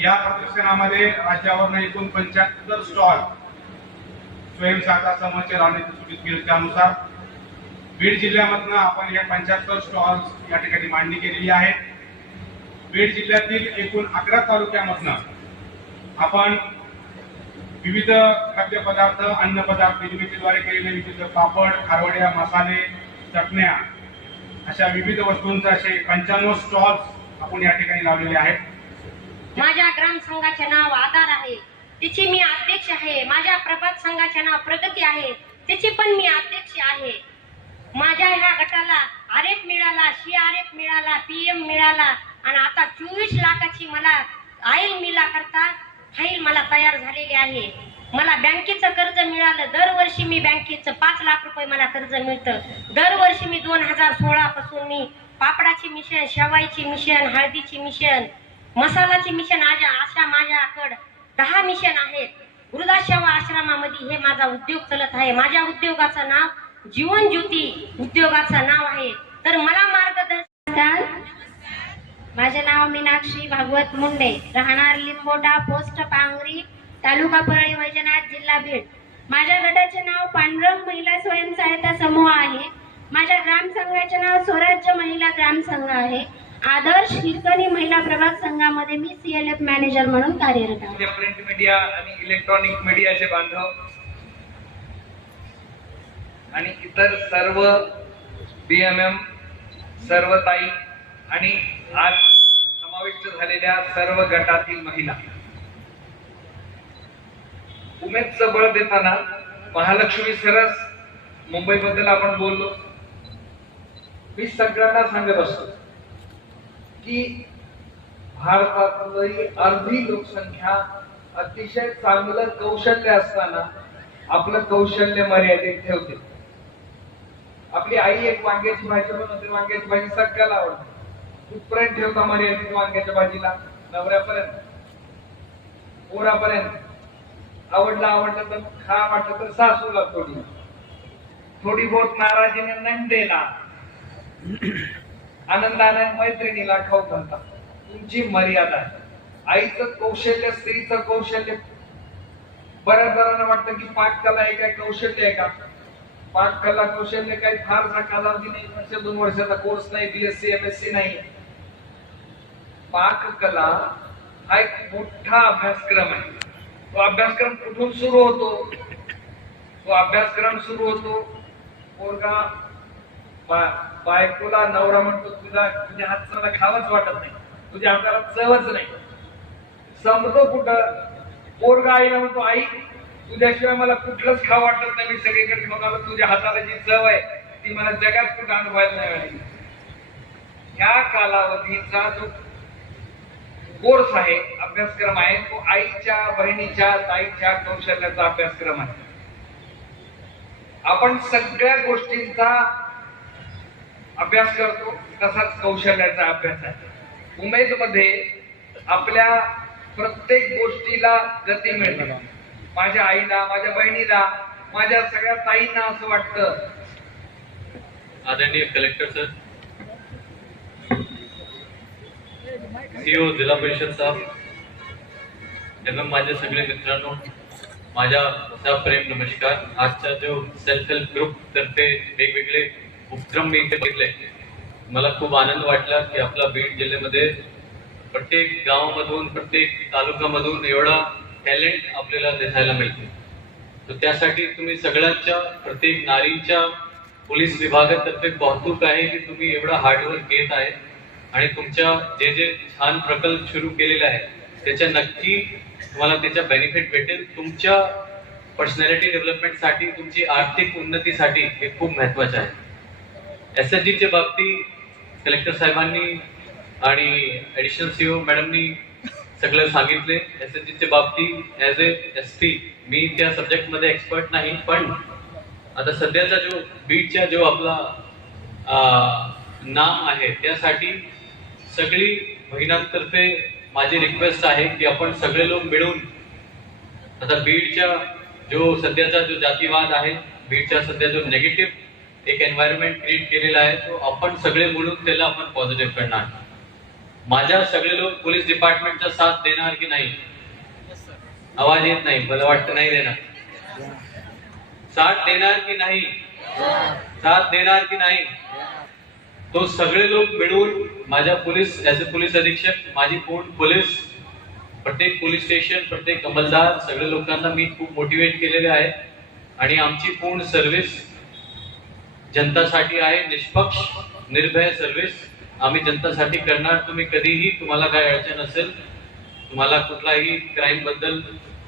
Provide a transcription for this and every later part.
या प्रदर्शनामध्ये राज्यावरून एकूण 75 स्टॉल स्वयंसहायता समूहाचे राजनीती सूचित केले त्यानुसार बीड जिल्ह्यामधून आपण या 75 स्टॉल्स या ठिकाणी मांडणी केलेली आहे। बीड जिल्ह्यातील एकूण 11 तालुक्यामधून आपण विविध खाद्यपदार्थ, अन्नपदार्थ निर्मितीद्वारे केलेले विविध पापड, खारवड्या, मसाले, चटण्या अशा विविध वस्तूंचे असे 95 स्टॉल्स आपण या ठिकाणी लावलेले आहेत। माझ्या ग्राम संघाचे नाव आधार आहे, तिची मी अध्यक्ष आहे। माझ्या प्रभात संघाचे नाव प्रगती आहे, तिची पण मी अध्यक्ष आहे। माझ्या ह्या गटाला आरएफ मिळाला, सीआरएफ मिळाला, पीएम मिळाला आणि आता 24 लाखाची मला आईल मिला करता फाईल मला तयार झालेली आहे। मला बँकेचं कर्ज मिळालं, दरवर्षी मी बँकेचं 5 लाख रुपये मला कर्ज मिळतं। दरवर्षी मी 2016 पासून मी पापडाची मिशन, शेवाईची मिशन, हळदीची मिशन, मसालाची मिशन अशा माझ्याकडे 10 मिशन आहेत। वृद्धाश्रम आश्रमामध्ये हे माझा उद्योग चालत आहे। माझ्या उद्योगाचं नाव जीवन ज्योती उद्योगाचं नाव आहे। तर मला मार्गदर्शन। माझे नाव मीनाक्षी भागवत मुंडे, राहणार लिंबोटा, पोस्ट पांगरी, तालुका परळी वैजनाथ, जिल्हा बीड। माझ्या गटाचे नाव पांडुरंग महिला स्वयंसहायता समूह आहे। माझ्या ग्राम संघाचे नाव स्वराज्य महिला ग्राम संघ आहे। आदर्श हिरकणी महिला प्रभाग संघामध्ये मी सीएलएफ मॅनेजर म्हणून कार्यरत आहे। प्रिंट मीडिया आणि इलेक्ट्रॉनिक मीडियाचे बांधव आणि इतर सर्व बीएमएम, सर्व ताई आणि आज समाविष्ट झालेल्या सर्व गटातील महिला, उमेदचं बळ देताना महालक्ष्मी सरस मुंबईबद्दल आपण बोललो। मी सगळ्यांना सांगत असतो की भारतातली अर्धी लोकसंख्या अतिशय चांगलं कौशल्य असताना आपलं कौशल्य मर्यादित ठेवते। आपली आई एक वांग्याची भाजी बनवते, वांग्याची भाजी सगळ्याला आवडते, कुठपर्यंत ठेवता मर्यादित वांग्याच्या भाजीला? नवऱ्यापर्यंत, पोरापर्यंत। आवडलं तर खा, वाटलं तर सासूला थोडी बहुत नाराजीने नंदेला, आनंदाने मैत्रिणीला खाऊ घालता। तुमची मर्यादा आहे। आईचं कौशल्य, स्त्रीचं कौशल्य, बऱ्याच जणांना वाटतं की पाककला हे काय कौशल्य आहे का? पाककला कौशल्य काही फारसा कालावधी नाही, 2 वर्षाचा कोर्स नाही, बीएससी एमएससी नाही। पाककला हा एक मोठा अभ्यासक्रम आहे। तो अभ्यासक्रम कुठून सुरू होतो? पोरगा बायकोला नवरा म्हणतो, तुझ्या हातचं मला खावंच वाटत नाही, तुझ्या हाताला चवच नाही। समजतो कुठं? पोरगा आईला म्हणतो, आई तुझ्याशिवाय मला कुठलंच खावं वाटत नाही, मी सगळीकडे खाऊन आलो, तुझ्या हाताला जी चव आहे ती मला जगात कुठं अनुभवायला नाही मिळाली। ह्या कालावधीचा जो कोर्स आहे, अभ्यासक्रम आहे, तो आईच्या, बहिणीच्या, ताईच्या कौशल्याचा अभ्यासक्रम आहे। आपण सगळ्या गोष्टींचा अभ्यास करतो, तसाच कौशल्याचा अभ्यास आहे। उमेद मध्ये आपल्या प्रत्येक गोष्टीला गती मिळते। माझ्या आईला, माझ्या बहिणीला, माझ्या सगळ्या ताईंना असं वाटतं। आदरणीय कलेक्टर सर, सीओ जिल्हा परिषद साहेब, एवं माझे सगळे मित्रांनो, माझ्या सप्रेम नमस्कार। आजचा जो सेल्फ हेल्प ग्रुप तर्फे वेगवेगळे उपक्रम मी इथे बघितले, मला खूप आनंद वाटला की आपला बीड जिल्ह्यामध्ये प्रत्येक गावामधून, प्रत्येक तालुक्यामधून एवढा टॅलेंट आपल्याला दिसायला मिळते। तर त्यासाठी तुम्ही सगळ्यांच्या, प्रत्येक नारीच्या पोलीस विभागातर्फे कौतुक आहे की तुम्ही एवढा हार्डवर्क घेत आहे आणि तुमच्या जे छान प्रकल्प सुरू केलेले आहे त्याच्या नक्की तुम्हाला त्याचा बेनिफिट भेटेल। तुमच्या पर्सनॅलिटी डेव्हलपमेंटसाठी, तुमची आर्थिक उन्नतीसाठी हे खूप महत्वाचं आहे। एसएचजीच्या बाबतीत कलेक्टर साहेबांनी आणि ऍडिशनल सीओ मॅडमनी सगळं सांगितले। एसएचजीच्या बाबतीत ऍज ए एसपी मी त्या सब्जेक्ट मध्ये एक्सपर्ट नाही, पण आता सध्याचा जो बीडचा जो आपला नाम आहे त्यासाठी सगळी महिलांतर्फे माझी रिक्वेस्ट आहे की आपण सगळे लोक मिळून आता बीडच्या जो सध्याचा जो जातीवाद आहे, बीडचा सध्या जो नेगेटिव्ह एक एन्व्हायरमेंट क्रिएट केलेला आहे, तो आपण सगळे मिळून त्याला आपण पॉझिटिव्ह करणार। माझ्या सगळे लोक पोलीस डिपार्टमेंटचा साथ देणार की नाही? आवाज येत नाही, मला वाटतं नाही देणार. साथ देणार की नाही? साथ देणार की नाही? तो सगळे लोक मिळून माझ्या पोलीस ऍज अ पोलीस अधीक्षक माझी पूर्ण पोलीस प्रत्येक पोलीस स्टेशन प्रत्येक अंमलदार सगळ्या लोकांना मी खूप मोटिवेट केलेले आहे आणि आमची पूर्ण सर्व्हिस जनतासाठी आहे. निष्पक्ष निर्भय सर्व्हिस आम्ही जनतासाठी करणार. तुम्ही कधीही तुम्हाला काय अडचण असेल, तुम्हाला कुठलाही क्राईम बद्दल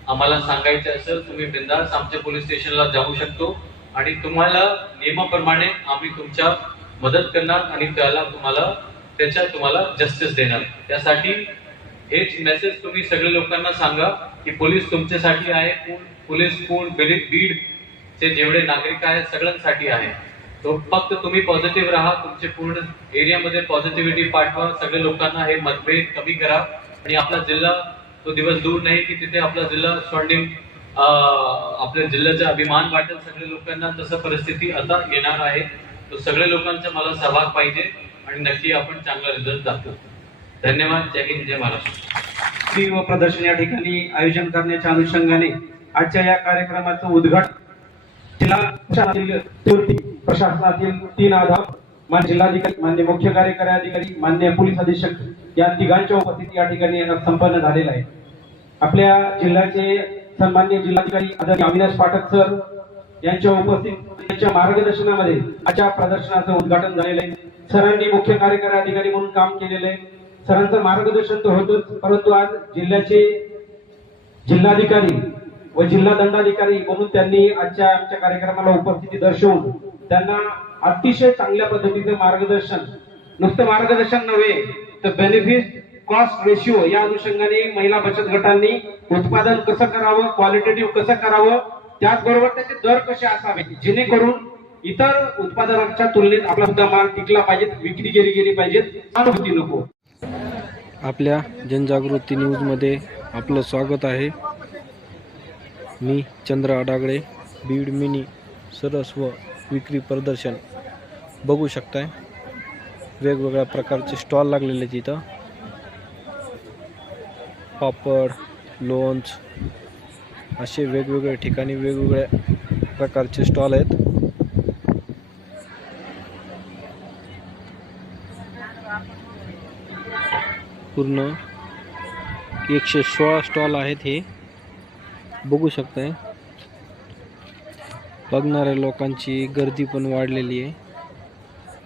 आम्हाला सांगायचं असेल, तुम्ही बिंदास आमच्या पोलीस स्टेशनला जाऊ शकतो आणि तुम्हाला नियमाप्रमाणे आम्ही तुमच्या मदत करणार आणि तुम्हाला जस्टिस देणार. त्यासाठी हेच मेसेज तुम्ही सगळे लोकांना सांगा की पोलीस तुमच्यासाठी आहे. पोलीस पूर्ण बीड चे जेवढे नागरिक आहेत सगळ्यांसाठी आहे. तो फक्त तुम्ही पॉझिटिव्ह राहा, तुमचे पूर्ण एरियामध्ये पॉझिटिव्हिटी पाठवा, सगळ्या लोकांना हे मतभेद कमी करा आणि आपला जिल्हा तो दिवस दूर नाही की तिथे आपला जिल्हा स्वर्णिम आपल्या जिल्ह्याचा अभिमान वाटेल सगळ्या लोकांना. तसं परिस्थिती आता येणार आहे. तो सगळ्या लोकांचा मला सहभाग पाहिजे आणि नक्की आपण चांगला रिझल्ट दाखवू. धन्यवाद. जय हिंद, जय महाराष्ट्र. व प्रदर्शन या ठिकाणी आयोजन करण्याच्या अनुषंगाने आजच्या या कार्यक्रमाचं उद्घाटन प्रशासनातील 3 आधार मान्य जिल्हाधिकारी, मान्य मुख्य कार्यकारी अधिकारी, मान्य पोलीस अधीक्षक या तिघांच्या उपस्थिती या ठिकाणी संपन्न झालेला आहे. आपल्या जिल्ह्याचे सन्मान्य जिल्हाधिकारी आदरणीय अविनाश पाठक सर यांच्या उपस्थितीच्या मार्गदर्शनामध्ये आजच्या प्रदर्शनाचं उद्घाटन झालेलं आहे. सरांनी मुख्य कार्यकारी अधिकारी म्हणून काम केलेलं आहे. सरांचं मार्गदर्शन तर होतच, परंतु आज जिल्ह्याचे जिल्हाधिकारी व जिल्हा दंडाधिकारी म्हणून त्यांनी आजच्या आमच्या कार्यक्रमाला उपस्थिती दर्शवून त्यांना अतिशय चांगल्या पद्धतीचं मार्गदर्शन, नुसतं मार्गदर्शन नव्हे तर बेनिफिट कॉस्ट रेशिओ या अनुषंगाने महिला बचत गटांनी उत्पादन कसं करावं, क्वालिटेटिव्ह कसं करावं, त्याचबरोबर त्याचे दर कसे असावे जेणेकरून इतर उत्पादनांच्या तुलनेत आपला सुद्धा माल टिकला पाहिजे, विक्री गेली पाहिजे, अनुभूती नको. आपल्या जनजागृती न्यूजमध्ये आपलं स्वागत आहे. मी चंद्र अडागळे. बीड मिनी सरस्व विक्री प्रदर्शन बघू शकताय. वेगवेगळ्या प्रकारचे स्टॉल लागलेले आहेत इथं. पापड, लोणच असे वेगवेगळ्या ठिकाणी वेगवेगळ्या प्रकारचे स्टॉल आहेत. पूर्ण 116 स्टॉल आहेत. हे बघू शकताय. बघणाऱ्या लोकांची गर्दी पण वाढलेली आहे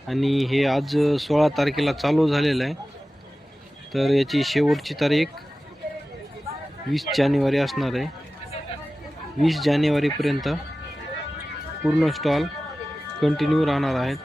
आणि हे आज 16 तारखेला चालू झालेलं आहे. तर याची शेवटची तारीख 20 जानेवारी असणार आहे. 20 जानेवारीपर्यंत पूर्ण स्टॉल कंटिन्यू राहणार आहेत.